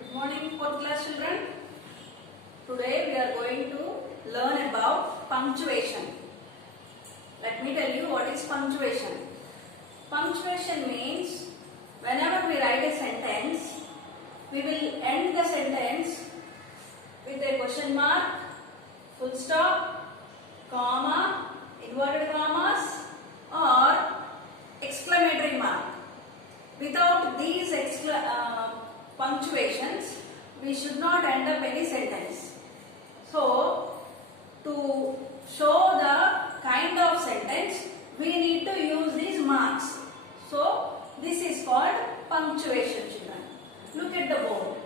Good morning, fourth class children. Today we are going to learn about punctuation. Let me tell you what is punctuation. Punctuation means whenever we write a sentence, we will end the sentence with a question mark, full stop, comma, inverted commas or exclamatory mark. Without these punctuations, we should not end up any sentence. So, to show the kind of sentence, we need to use these marks. So, this is called punctuation, children. Look at the board.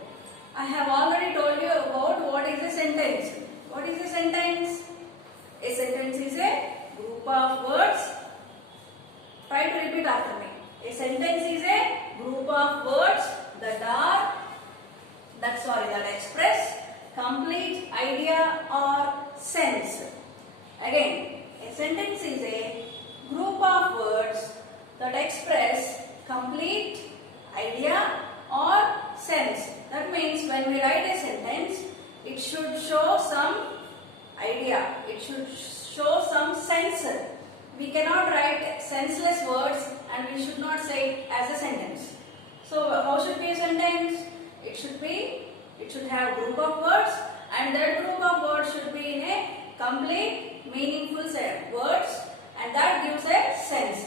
I have already told you about what is a sentence. What is a sentence? A sentence is a group of words. Try to repeat after me. A sentence is a group of words that express complete idea or sense. Again, a sentence is a group of words that express complete idea or sense. That means when we write a sentence, it should show some idea. It should show some sense. We cannot write senseless words and we should not say it as a sentence. So how should be a sentence? It should have group of words and that group of words should be in a complete meaningful set words and that gives a sense.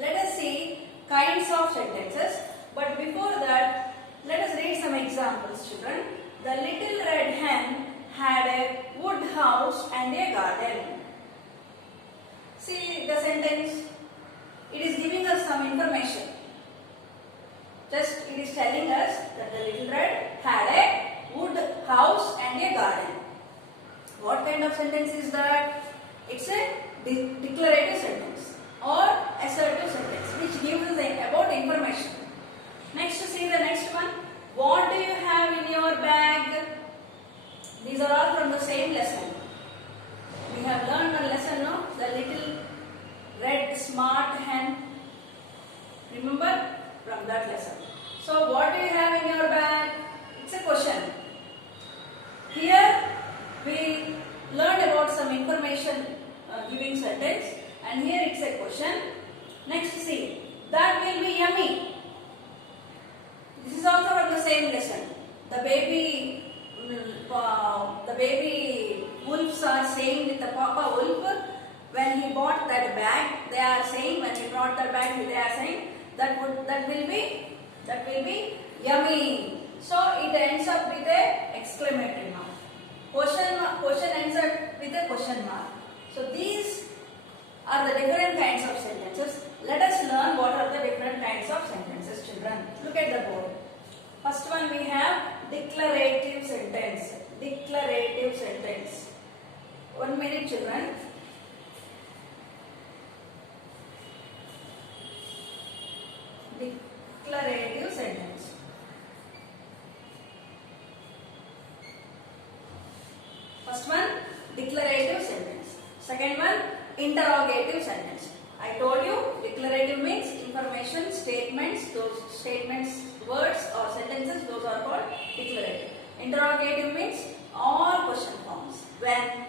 Let us see kinds of sentences, but before that let us read some examples, children. The little red hen had a wood house and a garden. See the sentence. It is giving us some information. Just it is telling us that the little red had a wood house and a garden. What kind of sentence is that? It's a declarative sentence or assertive sentence which gives us about information. Next, see the next one. What do you have in your bag? These are all from the same lesson. We have learned one lesson, no? The little red smart hen. Remember from that lesson. So what do you have in your bag? It's a question. Here we learned about some information giving sentence and here it's a question. Next, see, that will be yummy. This is also from the same lesson. The baby wolves are saying with the Papa Wolf, when he bought that bag, they are saying, when he brought that bag, they are saying that will be yummy. So it ends up with a exclamatory mark. Question ends up with a question mark. So these are the different kinds of sentences. Let us learn what are the different kinds of sentences, children. Look at the board. First one we have declarative sentence. Declarative sentence. 1 minute, children. Declarative sentence. First one, declarative sentence. Second one, interrogative sentence. I told you, declarative means information, statements, those statements, words or sentences, those are called declarative. Interrogative means all question forms. When,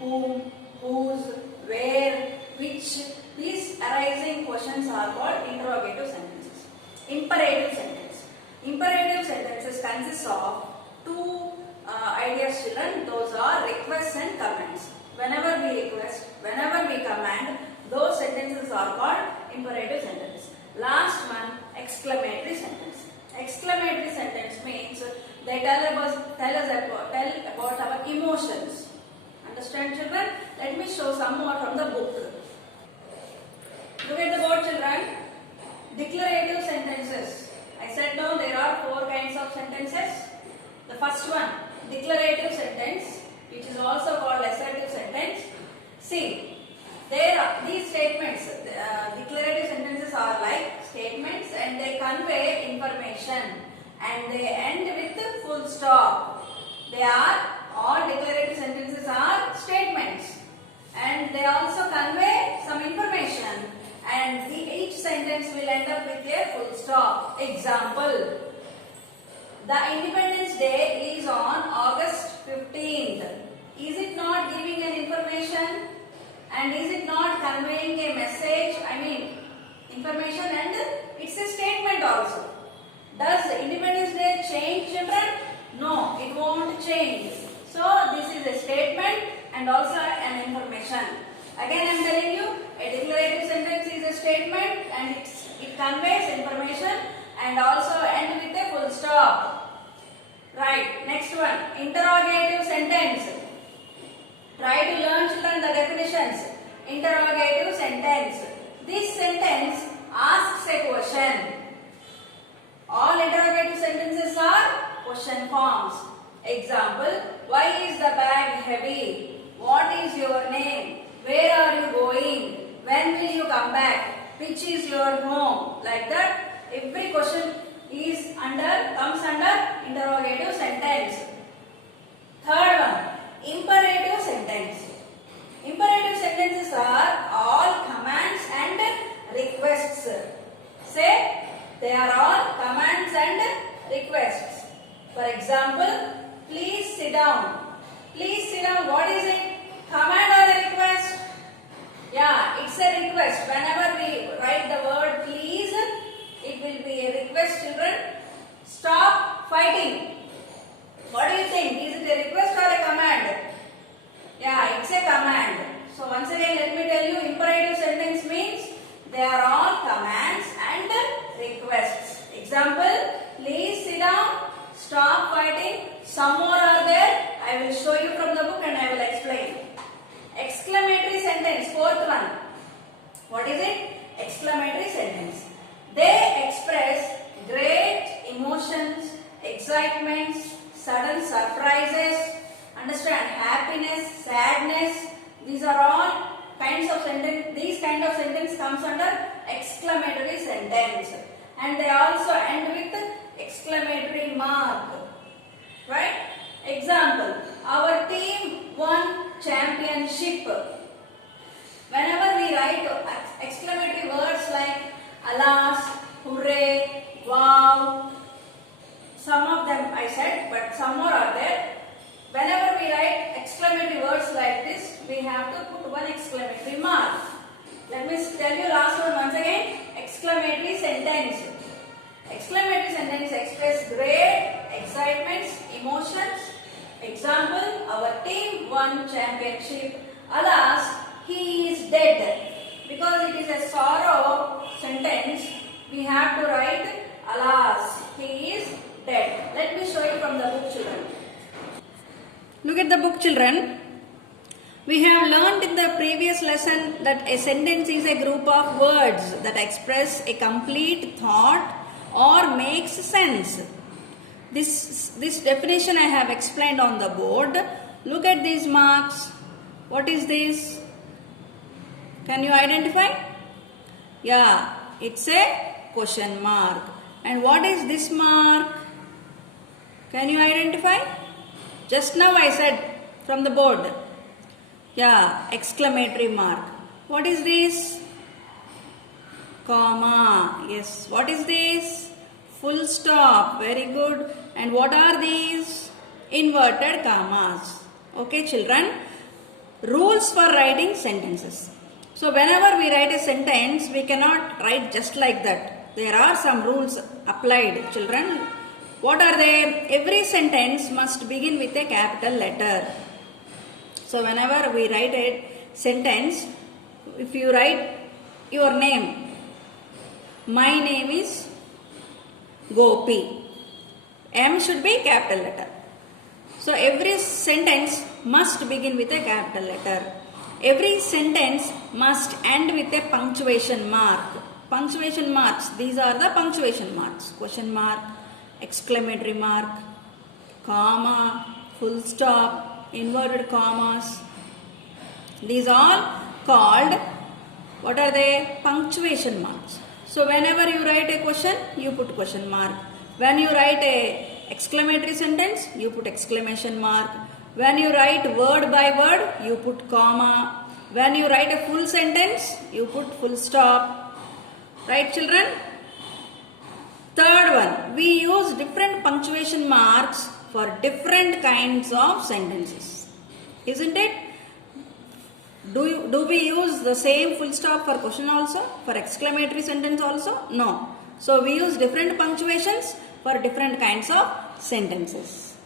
whom, whose, where, which. These arising questions are called interrogative sentences. Imperative sentence. Imperative sentences consist of two ideas, children. Those are requests and commands. Whenever we request, whenever we command, those sentences are called imperative sentences. Last one, exclamatory sentence. Exclamatory sentence means they tell about our emotions. Understand, children? Let me show some more from the book. Look at the board, children. Declarative sentences. I said now there are 4 kinds of sentences. The first one, declarative sentence, which is also called assertive sentence. See, these statements, declarative sentences are like statements and they convey information and they end with full stop. All declarative sentences are statements and they also convey some information and each sentence will end up with a full stop. Example, The Independence Day is on August 15th. Is it not giving an information? And is it not conveying a message? I mean, information, and it's a statement also. Does Independence Day change, children? No, it won't change. So this is a statement and also an information. Again I am telling you, a declarative sentence is a statement and it conveys information and also end with a full stop. Right, next one, interrogative sentence. Try to learn, children, the definitions. Interrogative sentence. This sentence asks a question. All interrogative sentences are question forms. Example, why is the bag heavy? What is your name? Where are you going? When will you come back? Which is your home? Like that, every question comes under interrogative sentence. Third one, imperative sentence. Imperative sentences are all commands and requests. Say, they are all commands and requests. For example, please sit down. Please sit down. What is it? Command or a request? Yeah, it's a request. Whenever we write the word please, it will be a request, children. Stop fighting. What do you think? Is it a request or a command? Yeah, it's a command. So once again, let me tell you, imperative sentence means they are all commands and requests. Example, please sit down, stop fighting, some more are there. I will show you from the book and I will explain. Exclamatory sentence, fourth one. What is it? Exclamatory sentence. They express great emotions, excitements, sudden surprises, understand, happiness, sadness. These are all kinds of sentence. These kind of sentence comes under exclamatory sentence, and they also end with exclamatory mark. Right? Example, our team won championship. Whenever we write exclamatory words like alas, hooray, wow, some of them I said, but some more are there. Whenever we write exclamatory words like this, we have to put one exclamatory mark. Let me tell you last one once again. Exclamatory sentence. Exclamatory sentence express great excitements, emotions. Example, our team won championship. Alas, he is dead. Because it is a sorrow sentence, we have to write alas, he is dead. Let me show you from the book, children. Look at the book, children. We have learned in the previous lesson that a sentence is a group of words that express a complete thought or makes sense. This definition I have explained on the board. Look at these marks. What is this? Can you identify? Yeah, it's a question mark. And what is this mark? Can you identify? Just now I said from the board. Yeah, exclamatory mark. What is this? Comma. Yes. What is this? Full stop. Very good. And what are these? Inverted commas. Okay, children. Rules for writing sentences. So whenever we write a sentence, we cannot write just like that. There are some rules applied, children. What are they? Every sentence must begin with a capital letter. So whenever we write a sentence, if you write your name, my name is Gopi. M should be capital letter. So every sentence must begin with a capital letter. Every sentence must end with a punctuation mark. Punctuation marks, these are the punctuation marks. Question mark, exclamatory mark, comma, full stop, inverted commas. These are called, what are they? Punctuation marks. So whenever you write a question, you put question mark. When you write a exclamatory sentence, you put exclamation mark. When you write word by word, you put comma. When you write a full sentence, you put full stop. Right, children? Third one, we use different punctuation marks for different kinds of sentences. Isn't it? Do we use the same full stop for question also? For exclamatory sentence also? No. So we use different punctuations for different kinds of sentences.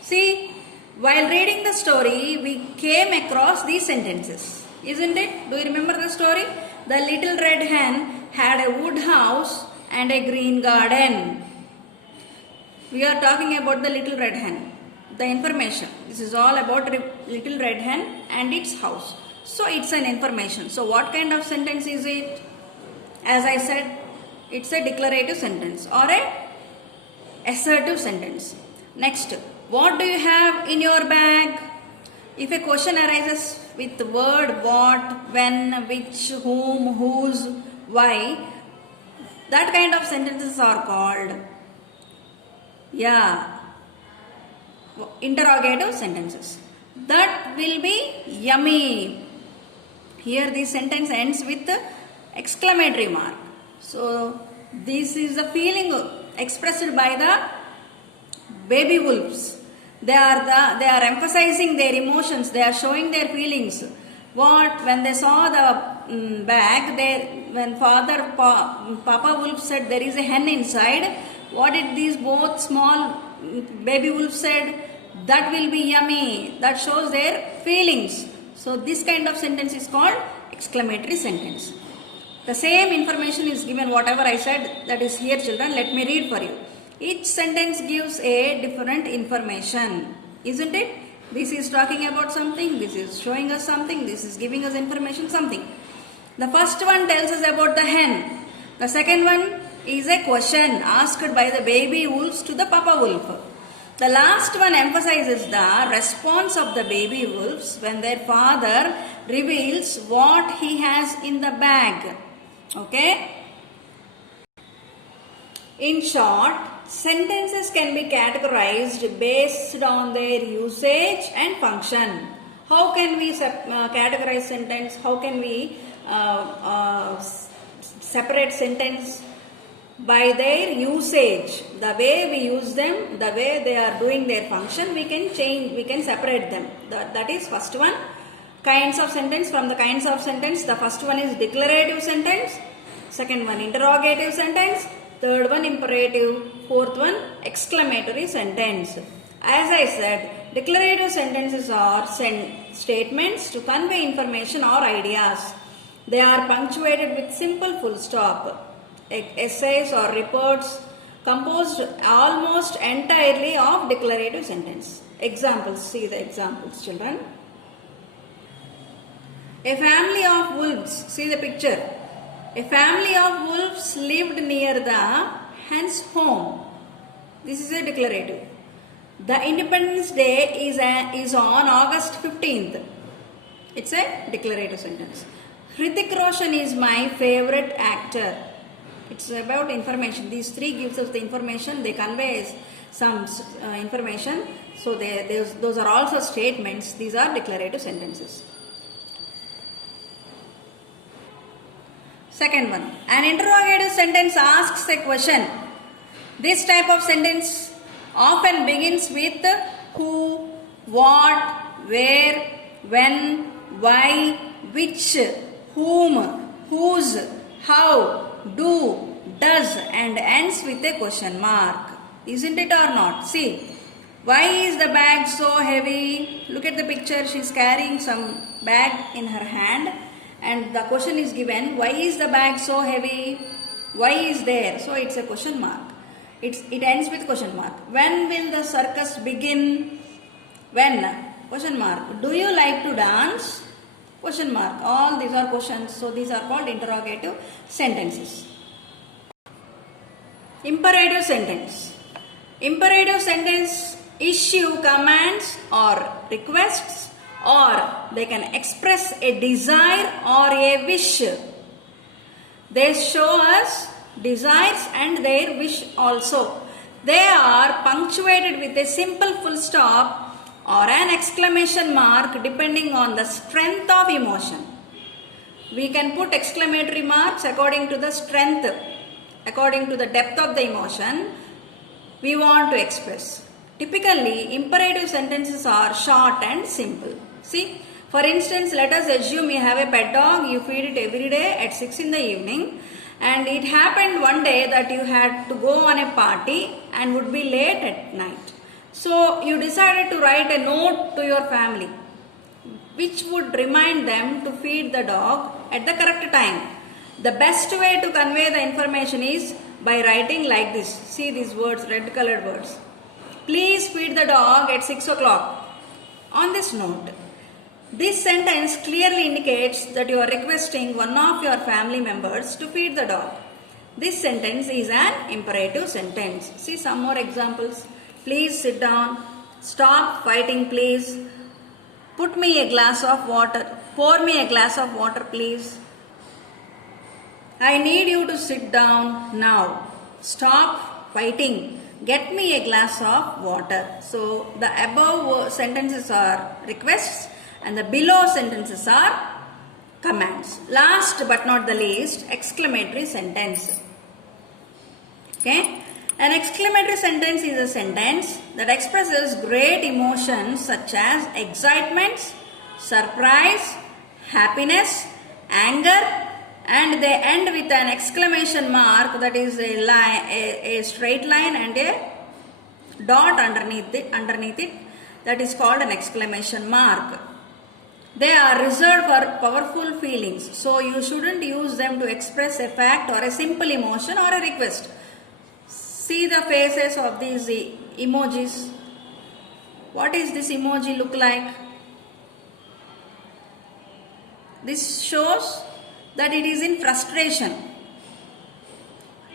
See, while reading the story, we came across these sentences. Isn't it? Do you remember the story? The little red hen had a wood house and a green garden. We are talking about the little red hen. The information. This is all about little red hen and its house. So it's an information. So what kind of sentence is it? As I said, it's a declarative sentence or a assertive sentence. Next, what do you have in your bag? If a question arises with the word what, when, which, whom, whose, why, that kind of sentences are called, interrogative sentences. That will be yummy. Here the sentence ends with the exclamatory mark. So this is the feeling expressed by the baby wolves. They are emphasizing their emotions. They are showing their feelings. When they saw the bag, when Papa Wolf said there is a hen inside, what did these both small baby wolves said? That will be yummy. That shows their feelings. So this kind of sentence is called exclamatory sentence. The same information is given, whatever I said, that is here, children. Let me read for you. Each sentence gives a different information. Isn't it? This is talking about something. This is showing us something. This is giving us information, something. The first one tells us about the hen. The second one is a question asked by the baby wolves to the Papa Wolf. The last one emphasizes the response of the baby wolves when their father reveals what he has in the bag. Okay? In short, sentences can be categorized based on their usage and function. How can we categorize sentence? How can we separate sentence? By their usage, the way we use them, the way they are doing their function, we can change, we can separate them. That is first one. Kinds of sentence. From the kinds of sentence, the first one is declarative sentence, second one interrogative sentence, third one imperative, fourth one exclamatory sentence. As I said, declarative sentences are statements to convey information or ideas. They are punctuated with simple full stop. Essays or reports composed almost entirely of declarative sentence. Examples, see the examples, children. A family of wolves, see the picture. A family of wolves lived near the hen's home. This is a declarative. The Independence Day is on August 15th. It's a declarative sentence. Hrithik Roshan is my favorite actor. It's about information. These three gives us the information. They convey some information. So those are also statements. These are declarative sentences. Second one. An interrogative sentence asks a question. This type of sentence often begins with who, what, where, when, why, which, whom, whose, how, do, does, and ends with a question mark. Isn't it or not? See, why is the bag so heavy? Look at the picture. She is carrying some bag in her hand and the question is given, why is the bag so heavy? Why is there? So it's a question mark. It ends with question mark. When will the circus begin? When? Question mark. Do you like to dance? Question mark. All these are questions. So these are called interrogative sentences. Imperative sentence. Imperative sentence issue commands or requests, or they can express a desire or a wish. They show us desires and their wish also. They are punctuated with a simple full stop or an exclamation mark depending on the strength of emotion. We can put exclamatory marks according to the strength. according to the depth of the emotion we want to express. Typically, imperative sentences are short and simple. See, for instance, let us assume you have a pet dog, you feed it every day at 6 in the evening, and it happened one day that you had to go on a party and would be late at night. So, you decided to write a note to your family which would remind them to feed the dog at the correct time. The best way to convey the information is by writing like this. See these words, red colored words. Please feed the dog at 6 o'clock. On this note, this sentence clearly indicates that you are requesting one of your family members to feed the dog. This sentence is an imperative sentence. See some more examples. Please sit down. Stop fighting, please. Put me a glass of water. Pour me a glass of water, please. I need you to sit down now. Stop fighting. Get me a glass of water. So the above sentences are requests and the below sentences are commands. Last but not the least, exclamatory sentence. Okay. An exclamatory sentence is a sentence that expresses great emotions such as excitement, surprise, happiness, anger, and they end with an exclamation mark, that is a line, a straight line and a dot underneath it, that is called an exclamation mark. They are reserved for powerful feelings, so you shouldn't use them to express a fact or a simple emotion or a request. See the faces of these emojis. What is this emoji look like? This shows that it is in frustration.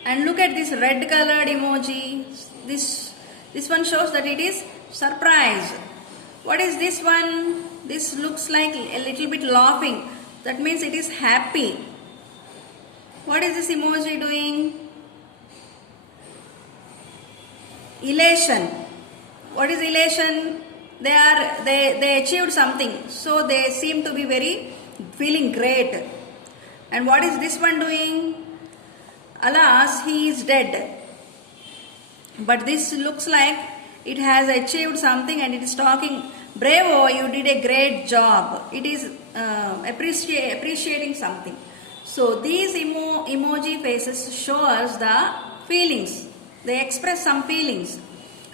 And look at this red colored emoji. This one shows that it is surprise. What is this one? This looks like a little bit laughing. That means it is happy. What is this emoji doing? Elation. What is elation? They achieved something, so they seem to be feeling great. And what is this one doing? Alas, he is dead. But this looks like it has achieved something and it is talking, bravo, you did a great job. It is appreciating something. So these emoji faces show us the feelings. They express some feelings.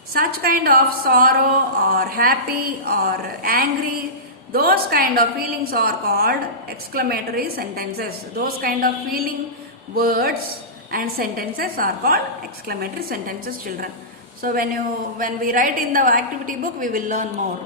Such kind of sorrow or happy or angry, those kind of feelings are called exclamatory sentences. Those kind of feeling words and sentences are called exclamatory sentences, children. So when we write in the activity book, we will learn more.